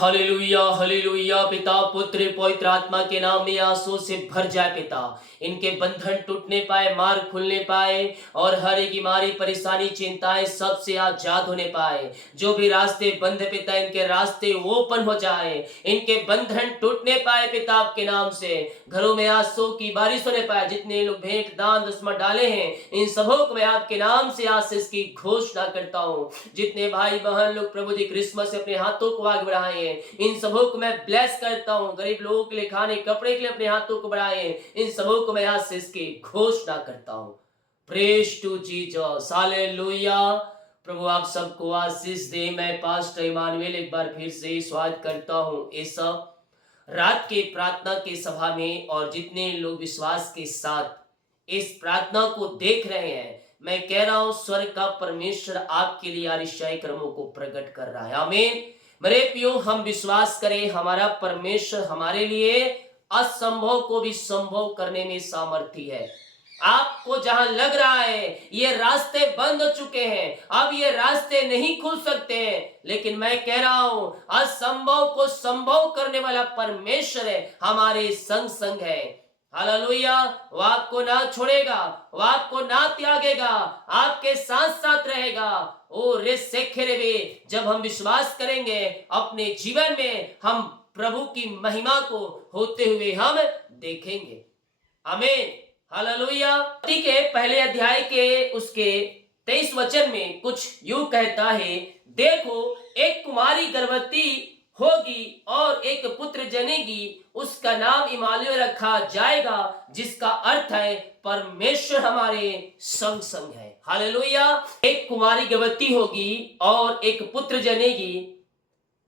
Hallelujah hallelujah. पिता पुत्र पवित्र आत्मा के नाम में आंसू से भर जाए पिता। इनके बंधन टूटने पाए, मार्ग खुलने पाए और हर एक बीमारी परेशानी चिंताएं सबसे आजाद होने पाए। जो भी रास्ते बंद है पिता, इनके रास्ते ओपन हो जाए, इनके बंधन टूटने पाए पिता आपके नाम से। घरों में आंसू की बारिश होने पाए। जितने लोग भेंट दान दसमत डाले हैं, इन सबों को मैं आपके नाम से आशीष की घोषणा करता हूँ। जितने भाई बहन लोग प्रभु जी क्रिसमस से अपने हाथों को आगे बढ़ाए हैं, इन सबों को मैं ब्लेस करता हूँ। गरीब लोगों के लिए खाने कपड़े के लिए अपने हाथों को बढ़ाए हैं, इन सबों को मैं आशीष की घोषणा करता हूँ। Praise to Jesus, hallelujah. प्रभु आप सबको आशीष दे। मैं पास्टर इमानुएल एक बार फिर से स्वागत करता हूँ इस रात के प्रार्थना के सभा में। और जितने लोग विश्वास के साथ इस प्रार्थना को देख रहे हैं, मैं कह रहा हूं स्वर्ग का परमेश्वर आपके लिए आरिशाई कर्मों को प्रकट कर रहा है। आमीन। मेरे प्रियो, हम विश्वास करें हमारा परमेश्वर हमारे लिए असंभव को भी संभव करने में सामर्थ्य है। आपको जहां लग रहा है ये रास्ते बंद हो चुके हैं, अब ये रास्ते नहीं खुल सकते हैं, लेकिन मैं कह रहा हूं असंभव को संभव करने वाला परमेश्वर है, हमारे संग संग है। हालेलुया। वो आपको ना छोड़ेगा, वो आपको ना त्यागेगा, आपके साथ साथ रहेगा। ओ रे सेखेरेवे, जब हम विश्वास करेंगे अपने जीवन में, हम प्रभु की महिमा को होते हुए हम देखेंगे। आमीन। हालेलुया। ठीक है, पहले अध्याय के उसके 23 वचन में कुछ यूं कहता है, देखो एक कुमारी गर्भवती होगी और एक पुत्र जनेगी, उसका नाम इमानुएल रखा जाएगा, जिसका अर्थ है परमेश्वर हमारे संग संग है। हालेलुया। एक कुमारी गर्भवती होगी और एक पुत्र जनेगी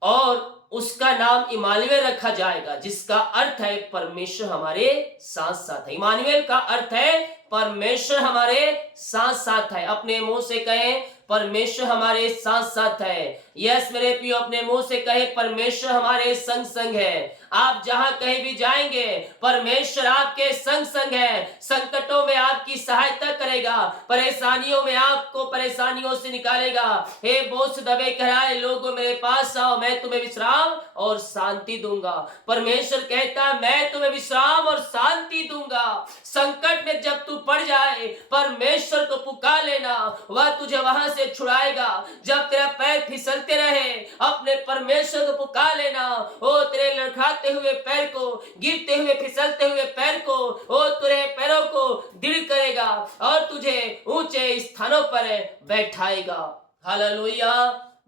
और उसका नाम इमानुएल रखा जाएगा, जिसका अर्थ है परमेश्वर हमारे साथ साथ है। इमानुएल का अर्थ है परमेश्वर हमारे साथ साथ है। अपने मुंह से कहें परमेश्वर हमारे साथ साथ है। यस मेरे प्रियो, अपने मुंह से कहे परमेश्वर हमारे संग संग है। आप जहां कहीं भी जाएंगे, परमेश्वर आपके संग संग है। संकटों में आपकी सहायता करेगा, परेशानियों में आपको परेशानियों से निकालेगा। हे बोझ दबे कराए लोगों, मेरे पास आओ, मैं तुम्हें विश्राम और शांति दूंगा। परमेश्वर कहता है मैं तुम्हें विश्राम और शांति दूंगा। संकट में जब तू पड़ जाए, परमेश्वर को पुकार लेना, वह तुझे वहां से छुड़ाएगा। जब तेरा पैर फिसलते रहे, अपने परमेश्वर को पुकार लेना। ओ तेरे लड़खड़ाते हुए पैर को, गिरते हुए फिसलते हुए पैर को, ओ तेरे पैरों को दृढ़ करेगा और तुझे ऊंचे स्थानों पर बैठाएगा। हालेलुया।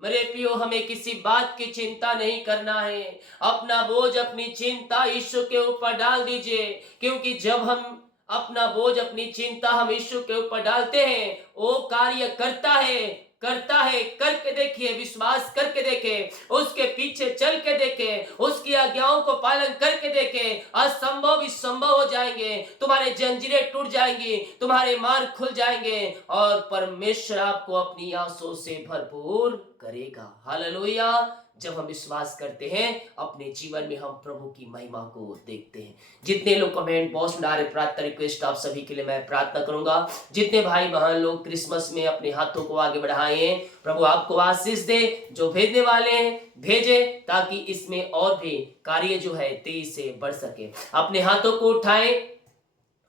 मेरे प्रियो, हमें किसी बात की चिंता नहीं करना है। अपना बोझ अपनी चिंता यीशु के ऊपर डाल दीजिए, क्योंकि जब हम अपना बोझ अपनी चिंता हम यीशु के ऊपर डालते हैं, वो कार्य करता है। करके देखिए, विश्वास करके देखे, उसके पीछे चल के देखे, उसकी आज्ञाओं को पालन करके देखे, असंभव भी संभव हो जाएंगे। तुम्हारे जंजीरें टूट जाएंगी, तुम्हारे मार्ग खुल जाएंगे और परमेश्वर आपको अपनी आंसू से भरपूर करेगा। हालेलुया। जब हम विश्वास करते हैं, अपने जीवन में हम प्रभु की महिमा को देखते हैं। जितने लोग कमेंट बॉक्स में डाल रहे प्रार्थना रिक्वेस्ट, आप सभी के लिए मैं प्रार्थना करूंगा। जितने भाई बहन लोग क्रिसमस में अपने हाथों को आगे बढ़ाए हैं, प्रभु आपको आशीष दे। जो भेजने वाले हैं भेजे, ताकि इसमें और भी कार्य जो है तेजी से बढ़ सके। अपने हाथों को उठाएं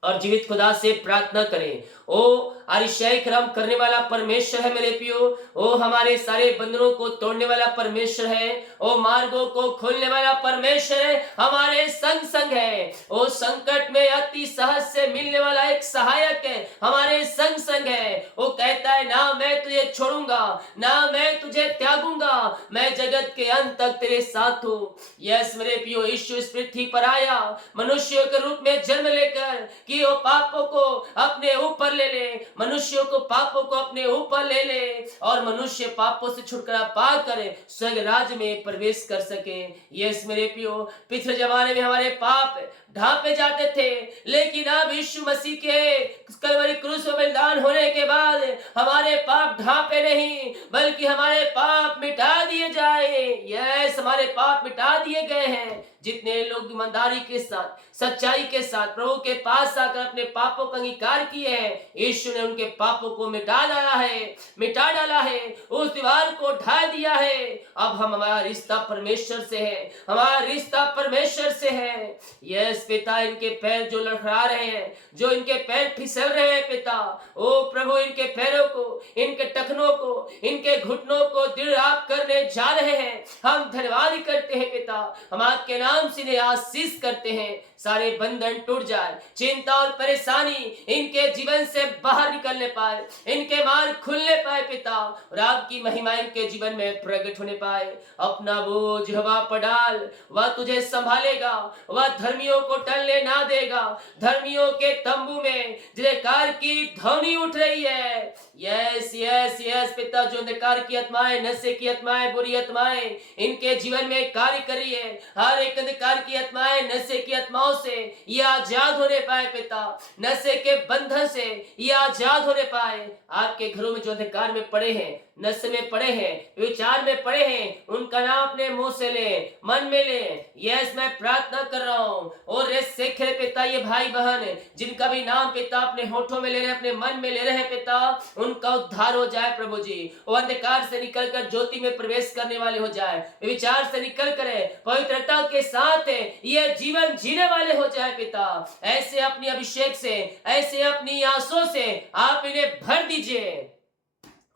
और जीवित खुदा से प्रार्थना करें। ओ आरिशाई कर्म करने वाला परमेश्वर है मेरे प्रियो, ओ हमारे सारे बंधनों को तोड़ने वाला परमेश्वर है, ओ मार्गों को खोलने वाला परमेश्वर है, हमारे संग संग है। ओ संकट में अति सहज से मिलने वाला एक सहायक है, हमारे संग संग है। वो कहता है ना मैं तुझे छोड़ूंगा, ना मैं तुझे त्यागूंगा, मैं जगत के अंत तक तेरे साथ हूँ। यस मेरे प्रियो, यीशु इस पृथ्वी पर आया मनुष्यों के रूप में जन्म लेकर, कि वो पापों को अपने ऊपर ले ले, मनुष्यों को पापों को अपने ऊपर ले ले और मनुष्य पापों से छुटकारा पा कर स्वर्ग राज्य में प्रवेश कर सके। यस मेरे प्रियो, पिछले जमाने में हमारे पाप ढांपे जाते थे, लेकिन अब यीशु मसीह के कलवरी क्रूस पर बलिदान होने के बाद हमारे पाप ढांपे नहीं, बल्कि हमारे पाप मिटा दिए जाए। यस, हमारे पाप मिटा दिए गए हैं। जितने लोग ईमानदारी के साथ, सच्चाई के साथ प्रभु के पास आकर अपने पापों का अंगीकार किए हैं, यीशु ने उनके पापों को मिटा डाला है, उस दीवार को ढा दिया है। अब हमारा रिश्ता परमेश्वर से है, हमारा रिश्ता परमेश्वर से है। यस पिता, इनके पैर जो लड़खड़ा रहे हैं, जो इनके पैर फिसल रहे हैं पिता, ओ प्रभु इनके पैरों को, इनके टखनों को, इनके घुटनों को दृढ़ आप करने जा रहे हैं। हम धन्यवाद करते हैं पिता, हम आपके नाम से इन्हें आशीष करते हैं। सारे बंधन टूट जाए, चिंता और परेशानी इनके जीवन से बाहर निकलने पाए, इनके मार्ग खुलने पाए पिता, और आपकी महिमा इनके जीवन में प्रकट होने पाए। अपना बोझ हवा पर डाल, वह तुझे संभालेगा, वह धर्मियों को टलने ना देगा। धर्मियों के तंबू में जयकार की ध्वनि उठ रही है। यस यस यस पिता, जो अंधकार की आत्माएं, नशे की आत्माएं, बुरी आत्माएं इनके जीवन में कार्य कर रही है, हर एक अंधकार की आत्माएं, नशे की आत्माओं से ये आजाद होने पाए पिता, नशे के बंधन से ये आजाद होने पाए। आपके घरों में जो अंधकार में पड़े हैं, नशे में पड़े हैं, विचार में पड़े हैं, उनका नाम अपने मुंह से ले, मन में ले। यस, मैं प्रार्थना कर रहा हूँ और सीखे पिता, ये भाई बहन जिनका भी नाम पिता अपने होठों में ले रहे, अपने मन में ले रहे हैं पिता, उनका उद्धार हो जाए प्रभु जी। वो अंधकार से निकलकर ज्योति में प्रवेश करने वाले हो जाए, विचार से निकल कर पवित्रता के साथ ये जीवन जीने वाले हो जाए पिता। ऐसे अपनी अभिषेक से, ऐसे अपनी आंसू से आप इन्हें भर दीजिए।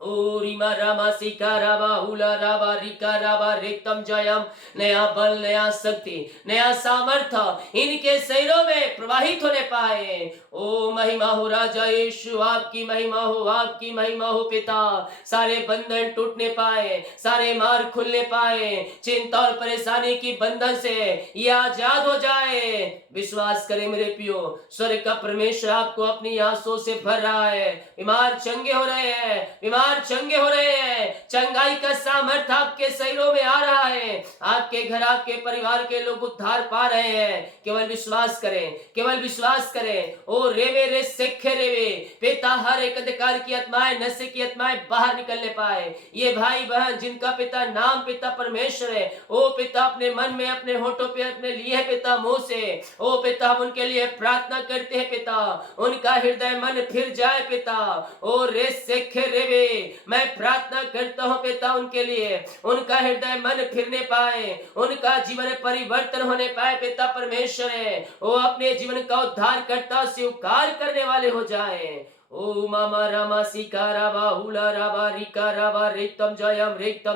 ओ रीमा रामा सिका राबा हुला राबा रिका राबा रेक्तम जयम, नया बल, नया शक्ति, नया सामर्थ्य इनके शरीरों में प्रवाहित होने पाए। ओ महिमा हो राजा यीशु, आपकी महिमा हो, आपकी महिमा हो पिता। सारे बंधन टूटने पाए, सारे मार्ग खुलने पाए, चिंता और परेशानी की बंधन से ये आजाद हो जाए। विश्वास करें मेरे पियो, स्वर्ग का परमेश्वर आपको अपनी आंसुओं से भर रहा है। बीमार चंगे हो रहे हैं, बीमार चंगे हो रहे हैं, चंगाई का सामर्थ्य आपके शरीरों में आ रहा है। आपके घर, आपके परिवार के लोग उद्धार पा रहे हैं। केवल विश्वास करें, केवल विश्वास करें। ओ रेवे रे सेखे रेवे पिता, हर एक अंधकार की आत्माएं, नशे की आत्माएं बाहर निकलने पाए। ये भाई बहन जिनका पिता नाम पिता परमेश्वर है, ओ पिता अपने मन में, अपने होठों पे अपने लिए पिता मुंह से, ओ पिता हम उनके लिए प्रार्थना करते हैं पिता, उनका हृदय मन फिर जाए पिता। ओ रे सेखे रेवे, मैं प्रार्थना करता हूं पिता उनके लिए, उनका हृदय मन फिरने पाए, उनका जीवन परिवर्तन होने पाए पिता परमेश्वर है। वो अपने जीवन का उद्धार करता स्वीकार करने वाले हो जाए। ओ मामा रामा सिका राबा हुला राबा रिका राबा रेक्तम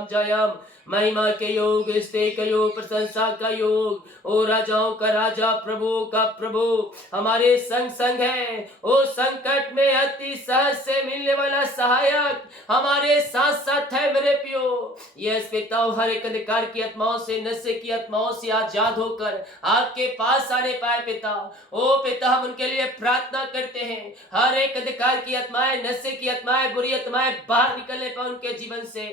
जयम, महिमा के योग, स्ते का योग, प्रशंसा का योग। ओ राजाओं का राजा, प्रभु का प्रभु हमारे संग संग है। ओ संकट में अति सहज से मिलने वाला सहायक हमारे साथ साथ है मेरे पियो। यस पिता, हर एक अंधकार की आत्माओं से, नशे की आत्माओं से आजाद होकर आपके पास आने पाए पिता। ओ पिता, हम उनके लिए प्रार्थना करते हैं। हर एक अंधकार की आत्माएं, नशे की आत्माएं, बुरी आत्माएं बाहर निकलने पाए उनके जीवन से,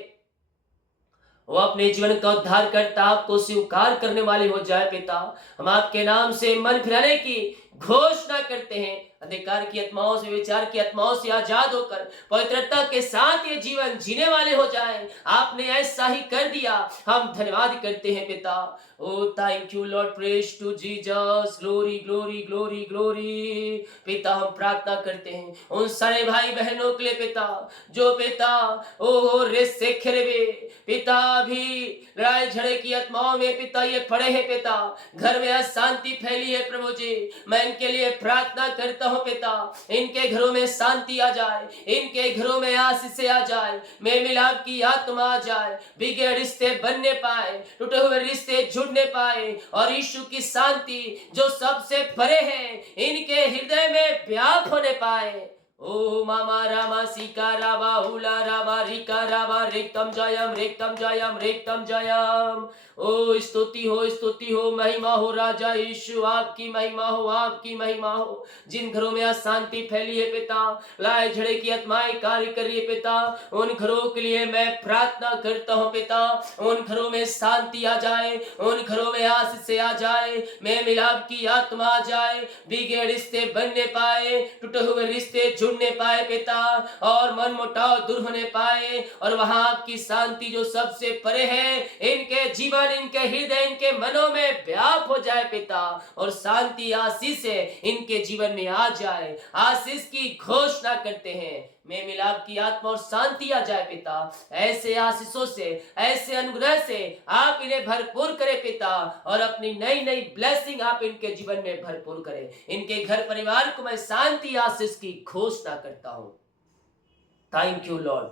वो अपने जीवन का उद्धार करता आपको स्वीकार करने वाले हो जाए पिता। हम आपके नाम से मन फिराने की घोषणा करते हैं। अंधकार की आत्माओं से, विचार की आत्माओं से आजाद होकर पवित्रता के साथ ये जीवन जीने वाले हो जाएं। आपने ऐसा ही कर दिया, हम धन्यवाद करते हैं पिता। Oh thank you Lord, praise to Jesus, glory glory glory glory. पिता, हम प्रार्थना करते हैं उन सारे भाई बहनों के लिए पिता, जो पिता ओ रे सेखरेवे पिता भी लड़ाई झगड़े की आत्माओं में पिता ये पड़े हैं पिता, घर में अशांति फैली है प्रभु जी। मैं इनके लिए प्रार्थना करता हूं पिता, इनके घरों में शांति आ जाए, इनके घरों में आशीष आ जाए, मेल मिलाप की आत्मा आ जाए, बिगड़े रिश्ते बनने पाए, टूटे हुए रिश्ते जुड़ने पाए, और यीशु की शांति जो सबसे परे है इनके हृदय में व्याप होने पाए। ओ मामा रामा सिका राबा हुला राबा रिका राबा रेक्तम जयम। ओ स्तुति हो, महिमा हो राजा यीशु, आपकी महिमा हो, आपकी महिमा हो। जिन घरों में अशांति फैली है पिता, लड़ाई झगड़े की आत्माएं कार्य कर रही है पिता, उन घरों के लिए मैं प्रार्थना करता हूँ पिता, उन घरों में शांति आ जाए, उन घरों में आशीष आ जाए, मेल मिलाप की आत्मा आ जाए, बिगड़े रिश्ते बनने पाए, टूटे हुए रिश्ते जुड़ जुड़ने पाए पिता, और मन मुटाव दूर होने पाए, और वहां आपकी शांति जो सबसे परे है इनके जीवन, इनके हृदय, इनके मनों में व्याप हो जाए पिता, और शांति आशीष से इनके जीवन में आ जाए। आशीष की घोषणा करते हैं, में मिलाप की आत्मा और शांति आ जाए पिता। ऐसे आशीषों से, ऐसे अनुग्रह से आप इन्हें भरपूर करें पिता, और अपनी नई नई ब्लेसिंग आप इनके जीवन में भरपूर करें। इनके घर परिवार को मैं शांति आशीष की घोषणा करता हूं। Thank you Lord,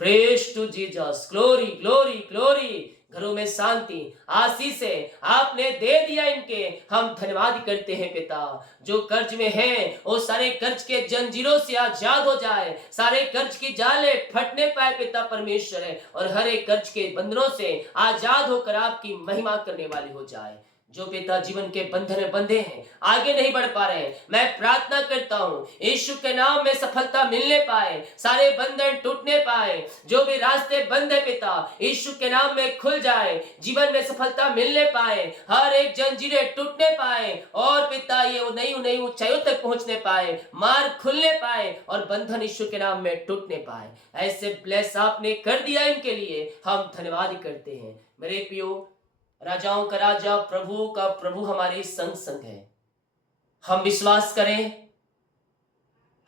praise to Jesus, glory glory glory. घरों में शांति आशीष से आपने दे दिया इनके, हम धन्यवाद करते हैं पिता। जो कर्ज में हैं वो सारे कर्ज के जंजीरों से आजाद हो जाए, सारे कर्ज की जाले फटने पाए पिता परमेश्वर है, और हर एक कर्ज के बंधनों से आजाद होकर आपकी महिमा करने वाली हो जाए। जो पिता जीवन के बंधन में बंधे हैं, आगे नहीं बढ़ पा रहे हैं, मैं प्रार्थना करता हूँ यीशु के नाम में सफलता मिलने पाए, सारे बंधन टूटने पाए, जो भी रास्ते बंद है पिता यीशु के नाम में खुल जाए, जीवन में सफलता मिलने पाए, हर एक जंजीरें टूटने पाए, और पिता ये नई नई ऊंचाइयों तक पहुंचने पाए, मार्ग खुलने पाए, और बंधन यीशु के नाम में टूटने पाए। ऐसे ब्लेस आपने कर दिया इनके लिए, हम धन्यवाद करते हैं। मेरे प्रियो, राजाओं का राजा, प्रभु का प्रभु हमारे संग संग है। हम विश्वास करें,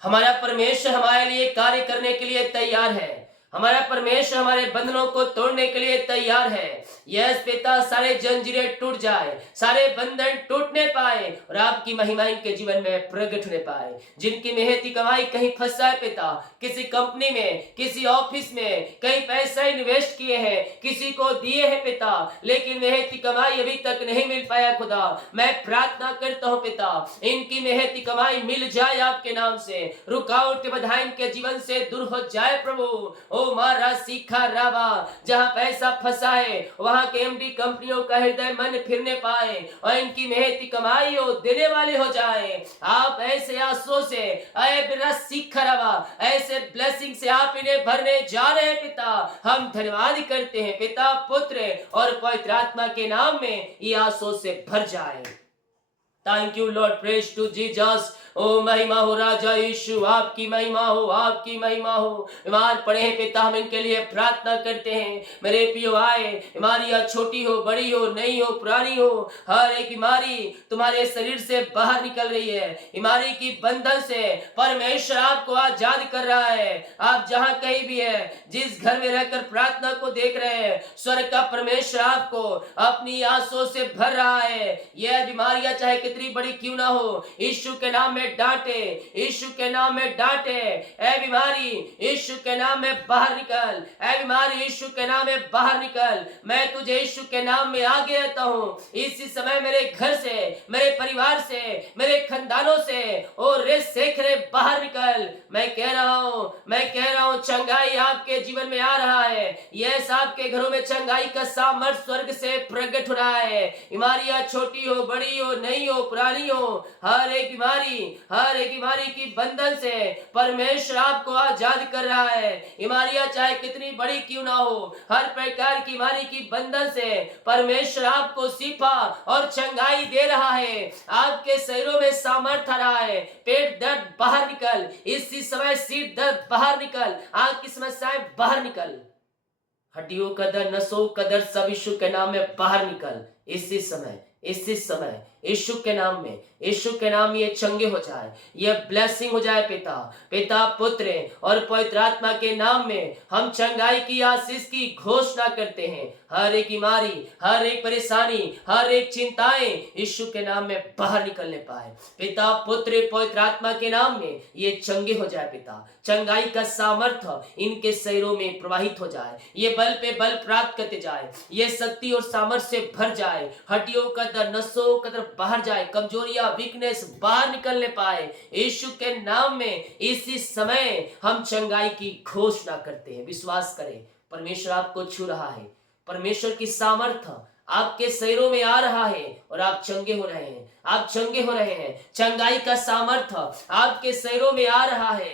हमारा परमेश्वर हमारे लिए कार्य करने के लिए तैयार है। हमारा परमेश्वर हमारे बंधनों को तोड़ने के लिए तैयार है। यस पिता, सारे जंजीरें टूट जाए, सारे बंधन टूटने पाए, और आपकी महिमा इनके जीवन में प्रकट होने पाए। जिनकी मेहनती कमाई कहीं फंसा है पिता, किसी कंपनी में, किसी ऑफिस में, कहीं पैसा इन्वेस्ट किए हैं, किसी को दिए हैं पिता, लेकिन मेहनती कमाई अभी तक नहीं मिल पाया खुदा, मैं प्रार्थना करता हूँ पिता, इनकी मेहनती कमाई मिल जाए आपके नाम से, रुकावट बाधा इनके जीवन से दूर हो जाए प्रभु। ओ मारा सीखा रावा, जहां पैसा फंसा है वहां के एमडी कंपनियों का हृदय मन फिरने पाए, और इनकी मेहनती कमाई हो देने वाले हो जाए। आप ऐसे आंसुओं से, सीखा रावा, ऐसे ब्लेसिंग से आप इन्हें भरने जा रहे हैं पिता। हम धन्यवाद करते हैं पिता, पुत्र और पवित्र आत्मा के नाम में ये आंसुओं से भर जाए। Thank you Lord, praise to Jesus. Oh महिमा हो राजा यीशु, आपकी महिमा हो, आपकी महिमा हो। बीमार पड़े हैं पिता, हम इनके लिए प्रार्थना करते हैं। मेरे पियो आए, बीमारियां छोटी हो, बड़ी हो, नई हो, पुरानी हो, हर एक बीमारी तुम्हारे शरीर से बाहर निकल रही है। बीमारी की बंधन से परमेश्वर आपको आजाद कर रहा है। आप जहां कहीं भी है, जिस घर में रहकर प्रार्थना को देख रहे हैं, स्वर्ग का परमेश्वर आपको अपनी आंसुओं से भर रहा है। यह बीमारियां चाहे कितनी बड़ी क्यों ना हो, यीशु के नाम में डांटे, यीशु के नाम में डांटे। ए बीमारी यीशु के नाम में बाहर निकल, ए बीमारी यीशु के नाम में बाहर निकल। मैं तुझे यीशु के नाम में आगे रहता हूँ। इसी समय मेरे घर से, मेरे परिवार से, मेरे खानदानों से और रे सेखरे बाहर निकल। मैं कह रहा हूँ चंगाई आपके जीवन में आ रहा है। यस, आपके घरों में चंगाई का सामर्थ स्वर्ग से प्रकट हो रहा है। बीमारियां छोटी हो, बड़ी हो, नई हो, पुरानी हो, हर एक बीमारी की बंधन से परमेश्वर आपको आजाद कर रहा है। बीमारियां चाहे कितनी बड़ी क्यों ना हो, हर प्रकार की बीमारी की बंधन से परमेश्वर आपको शिफा और चंगाई दे रहा है। आपके शरीरों में सामर्थ आ रहा है। पेट दर्द बाहर निकल, इसी समय सिर दर्द बाहर निकल, आंख की समस्याएं बाहर निकल, हड्डियों का दर्द, नसों का दर्द सब यीशु के नाम में बाहर निकल। इसी समय यीशु के नाम में, यीशु के नाम ये चंगे हो जाए, ये ब्लेसिंग हो जाए पिता, पुत्र और पवित्र आत्मा के नाम में हम चंगाई की आशीष की घोषणा करते हैं। हर एक बीमारी, हर एक परेशानी, हर एक चिंताएं यीशु के नाम में बाहर निकलने पाए। पिता, पुत्र, पवित्र आत्मा के नाम में ये चंगे हो जाए पिता। चंगाई का सामर्थ्य इनके शरीरों में प्रवाहित हो जाए, ये बल पे बल प्राप्त करते जाए, ये शक्ति और सामर्थ्य से भर जाए। हड्डियों का दर्द, नसों का दर्द बाहर जाए, कमजोरियां, वीकनेस बाहर निकलने पाए। यीशु के नाम में इसी समय हम चंगाई की घोषणा करते हैं। विश्वास करें, परमेश्वर आपको छू रहा है। परमेश्वर की सामर्थ्य आपके शरीरों में आ रहा है और आप चंगे हो रहे हैं। आप चंगे हो रहे हैं। चंगाई का सामर्थ्य आपके शरीरों में आ रहा है।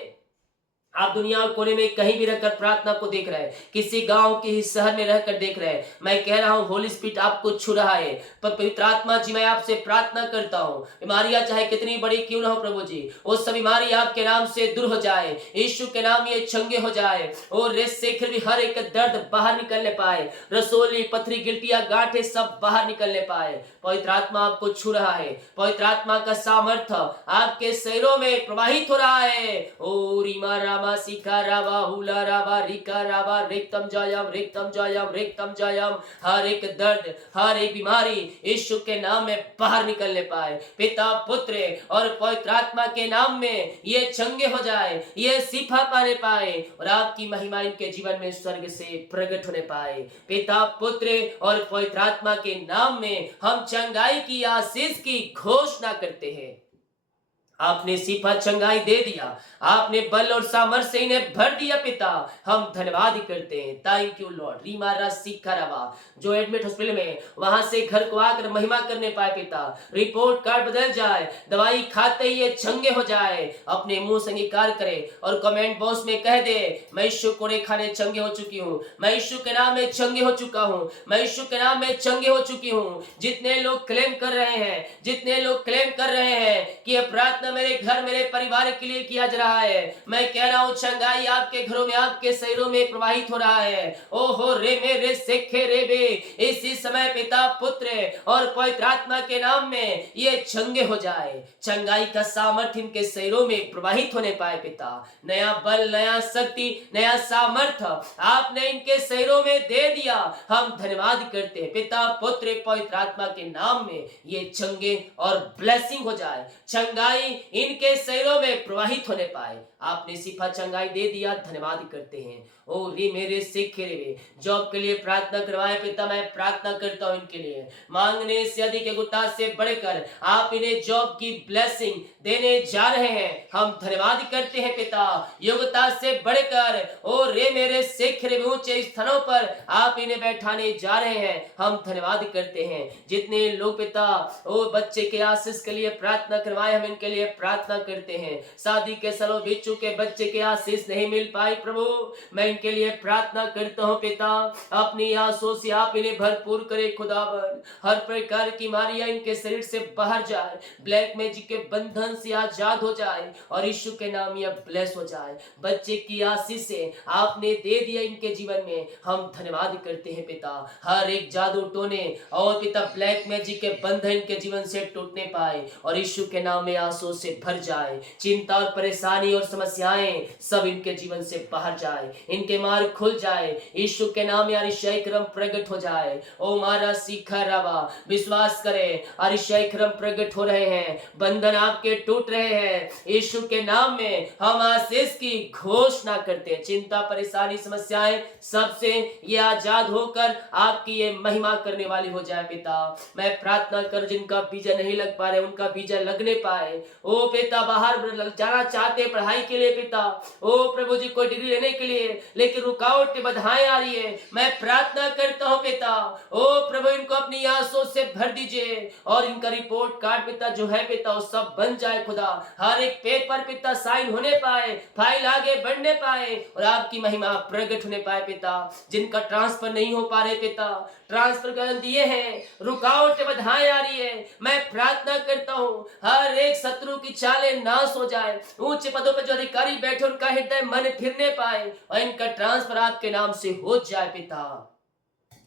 आप दुनिया के कोने में कहीं भी रहकर प्रार्थना को देख रहे हैं, किसी गांव के ही शहर में रहकर देख रहे हैं, मैं कह रहा हूं होली स्पिरिट आपको छू रहा है। पर पवित्र आत्मा जी, मैं आपसे प्रार्थना करता हूं, बीमारियां चाहे कितनी बड़ी क्यों ना हो प्रभु जी, वो सब बीमारी आपके नाम से दूर हो जाए, यीशु के नाम ये चंगे हो जाए, और रेस से फिर भी हर एक दर्द बाहर निकलने पाए, रसोली पथरी गिल्टियां गांठे सब बाहर निकलने पाए। पवित्र आत्मा आपको छू रहा है, पवित्र आत्मा का सामर्थ्य आपके शरीरों में प्रवाहित हो रहा है। ओ रीमा रामा सिका रावा हुला रावा रिका रावा रिक्तम जयम। हर एक दर्द, हर एक बीमारी यीशु के नाम में बाहर निकलने पाए, पिता पुत्र और पवित्र आत्मा के नाम में ये चंगे हो जाए, ये शिफा पाने पाए, और आपकी महिमा इनके जीवन में स्वर्ग से प्रकट होने पाए। पिता पुत्र और पवित्र आत्मा के नाम में हम चंगाई की आशीष की घोषणा करते हैं। आपने शिफा चंगाई दे दिया, आपने बल और सामर्थ्य से इन्हें भर दिया पिता, हम धन्यवाद करते हैं। Thank you Lord. रीमा सीखा रवा जो एडमिट हॉस्पिटल में, वहां से घर को आकर महिमा करने पाए पिता, रिपोर्ट कार्ड बदल जाए, दवाई खाते ही ये चंगे हो जाए, अपने मुंह से अंगीकार करे और कमेंट बॉक्स में कह दे, मैं यीशु कोड़े खाने चंगे हो चुकी हूँ, मैं यीशु के नाम में चंगे हो चुका हूँ, मैं यीशु के नाम में चंगे हो चुकी हूँ। जितने लोग क्लेम कर रहे हैं, जितने लोग क्लेम कर रहे हैं कि ये प्रार्थना मेरे घर, मेरे परिवार के लिए किया जा रहा है, मैं कह रहा हूं चंगाई आपके घरों में, आपके शरीरों में प्रवाहित हो रहा है। ओहो रे मेरे सेखे रे बे, इसी समय पिता पुत्र और पवित्र आत्मा के नाम में ये चंगे हो जाए, चंगाई का सामर्थ्य इनके शरीरों में प्रवाहित होने पाए पिता। नया बल, नया शक्ति, नया सामर्थ्य आपने इनके शरीरों में दे दिया, हम धन्यवाद करते हैं पिता पुत्र पवित्र आत्मा के नाम में ये चंगे और ब्लेसिंग हो जाए, चंगाई इनके शरीरों में प्रवाहित होने पाए। आपने शिफा चंगाई दे दिया, धन्यवाद करते हैं। ओ रे मेरे सिखे रे, जॉब के लिए प्रार्थना करवाए पिता, मैं प्रार्थना करता हूं इनके लिए, मांगने से अधिक गुता से बढ़कर आप इन्हें जॉब की ब्लेसिंग देने जा रहे हैं, हम धन्यवाद करते हैं पिता। योग्यता से बढ़कर ओ रे मेरे सिखे रे, ऊंचे स्थानों पर आप इन्हें बैठाने जा रहे हैं, हम धन्यवाद करते हैं। जितने लोग पिता ओ बच्चे के आशीष के लिए प्रार्थना करवाए, हम इनके लिए प्रार्थना करते हैं। शादी के सालों बीत चुके बच्चे के आशीष नहीं मिल पाई प्रभु, मैं इनके लिए प्रार्थना करता हूं पिता, अपनी आंसू से आप इन्हें भरपूर करे खुदावन, हर प्रकार की बीमारियां इनके शरीर से बाहर जाए, ब्लैक मैजिक के बंधन से आजाद हो जाए, और यीशु के नाम यह ब्लेस हो जाए। बच्चे की आशीष से आपने दे दिया इनके जीवन में, हम धन्यवाद करते हैं पिता। हर एक जादू टोने और पिता ब्लैक मैजिक के बंधन इनके जीवन से टूटने पाए, और यीशु के नाम में आंसू से भर जाए, चिंता और परेशानी और समस्याएं सब इनके जीवन से बाहर जाए, इनके मार्ग खुल जाए, यीशु के नाम में अरिशय क्रम प्रकट हो जाए। ओ मारा सीखा रवा, विश्वास करें अरिशय क्रम प्रकट हो रहे हैं, बंधन आपके टूट रहे हैं, यीशु के नाम में हम आशीष की घोषणा करते हैं। चिंता परेशानी समस्याएं सबसे ये आजाद होकर आपकी ये महिमा करने वाली हो जाए पिता। मैं प्रार्थना कर जिनका वीजा नहीं लग पा रहे उनका वीजा लगने पाए, ओ पिता बाहर जाना चाहते पढ़ाई के लिए पिता, ओ प्रभु जी कोई डिग्री लेने के लिए लेकिन रुकावट बाधाएं आ रही है, मैं प्रार्थना करता हूं पिता, ओ प्रभु इनको अपनी आंसू से भर दीजिए, और इनका रिपोर्ट कार्ड पिता जो है पिता वो सब बन जाए खुदा, हर एक पेपर पिता साइन होने पाए, फाइल आगे बढ़ने पाए, और आपकी महिमा प्रकट होने पाए पिता। जिनका ट्रांसफर नहीं हो पा रहे पिता, ट्रांसफर कर दिए हैं, रुकावट बाधाएं आ रही है, मैं प्रार्थना करता हूं हर एक शत्रु की चालें नाश हो जाए, ऊंचे पदों पर जो अधिकारी बैठे उनका हृदय मन फिरने पाए, और इनका ट्रांसफर आपके नाम से हो जाए पिता।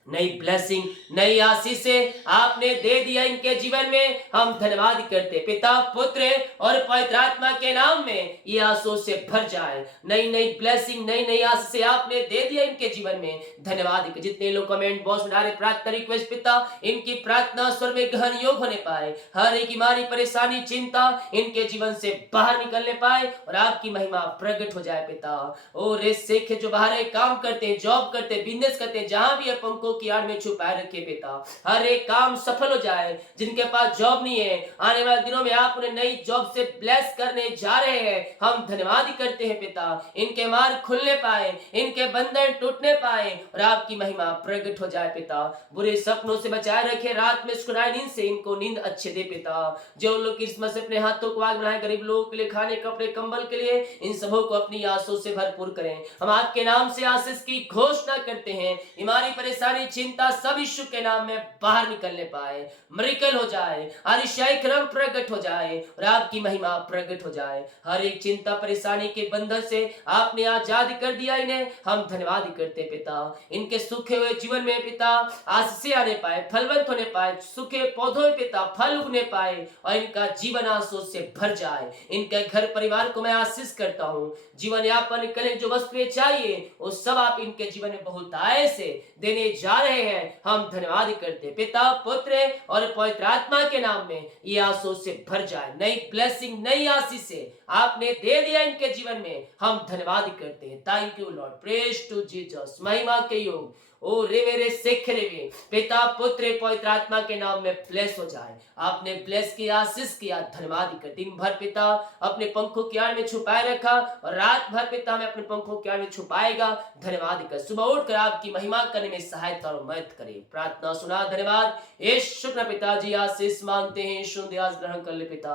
नई ब्लेसिंग, नई आशीषें आपने दे दिया इनके जीवन में, हम धन्यवाद करते पिता पुत्र और पवित्र आत्मा के नाम में ये आंसू से भर जाए, नई नई ब्लेसिंग, नई नई आशीषें आपने दे दिया इनके जीवन में, धन्यवाद। जितने लोग कमेंट बॉक्स में डाले प्रार्थना रिक्वेस्ट पिता, इनकी प्रार्थना स्वर में गहन योग होने पाए, हर एक बीमारी परेशानी चिंता इनके जीवन से बाहर निकलने पाए, और आपकी महिमा प्रकट हो जाए पिता। और इस सिख जो बाहर काम करते हैं, जॉब करते हैं, बिजनेस करते हैं, जहां भी अपन को पंखों की आड़ में छुपाए रखे पिता। हर एक काम सफल हो जाए। जिनके पास जॉब नहीं है, आने वाले दिनों में आप उन्हें नई जॉब से ब्लेस करने जा रहे हैं। हम धन्यवाद करते हैं पिता। इनके मार्ग खुलने पाए, इनके बंधन टूटने पाए और आपकी महिमा प्रकट हो जाए पिता। बुरे सपनों से बचाए रखे, रात में सुनाई नींद से इनको नींद अच्छे दे पिता। जो लोग क्रिसमस अपने हाथों को आग बनाए, गरीब लोगों के लिए खाने कपड़े कंबल के लिए, इन सबों को अपनी आंसू से भरपूर करें। हम आपके नाम से आशीष की घोषणा करते हैं। हमारी परेशानी चिंता सब यीशु के नाम में बाहर निकलने पाए, मिरेकल हो जाए, आरिशाई क्रम प्रकट हो जाए और आपकी महिमा प्रकट हो जाए। हर एक चिंता परेशानी के बंधन से आपने आजाद कर दिया इन्हें। हम धन्यवाद करते पिता। इनके सूखे हुए जीवन में पिता आशीष आने पाए, फलवंत होने पाए, सूखे पौधों में पिता फल उगने पाए और इनका जीवन आंसू से भर जाए। इनके घर परिवार को मैं आशीष करता हूँ। जीवन यापन के लिए जो वस्तुएं चाहिए वो सब आप इनके जीवन में बहुत आय से देने जा रहे हैं। हम धन्यवाद करते पिता, पुत्र और पवित्र आत्मा के नाम में ये आंसू से भर जाए। नई ब्लेसिंग, नई आशीष से आपने दे दिया इनके जीवन में। हम धन्यवाद करते हैं। Thank you Lord, praise to Jesus. महिमा के योग ओ रे मेरे सिख रे वे पिता, पुत्र पवित्र आत्मा के नाम में ब्लेस हो जाए। आपने ब्लेस किया, आशीष किया, धन्यवाद कर। दिन भर पिता अपने पंखों की आड़ में छुपाए रखा और रात भर पिता में अपने पंखों की आड़ में छुपाएगा। धन्यवाद कर। सुबह उठकर आपकी महिमा करने में सहायता और मदद करे। प्रार्थना सुना, धन्यवाद। यीशु शुक्र पिताजी, आशीष मांगते हैं, यीशु दयास ग्रहण कर ले पिता,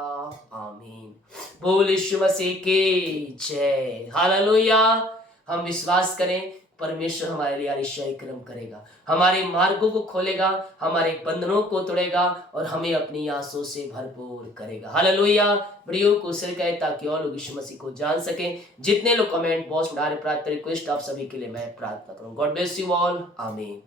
आमीन। बोल यीशु मसीह की जय। हालेलुया। हम विश्वास करें परमेश्वर हमारे लिए आरिशाई कर्म करेगा, हमारे मार्गों को खोलेगा, हमारे बंधनों को तोड़ेगा और हमें अपनी आंसू से भरपूर करेगा। हालेलुया। वीडियो को शेयर करें ताकि और लोग यीशु मसीह को जान सकें। जितने लोग कमेंट बॉक्स में डाले प्रार्थना रिक्वेस्ट, आप सभी के लिए मैं प्रार्थना करूं। गॉड ब्लेस यू ऑल, आमीन।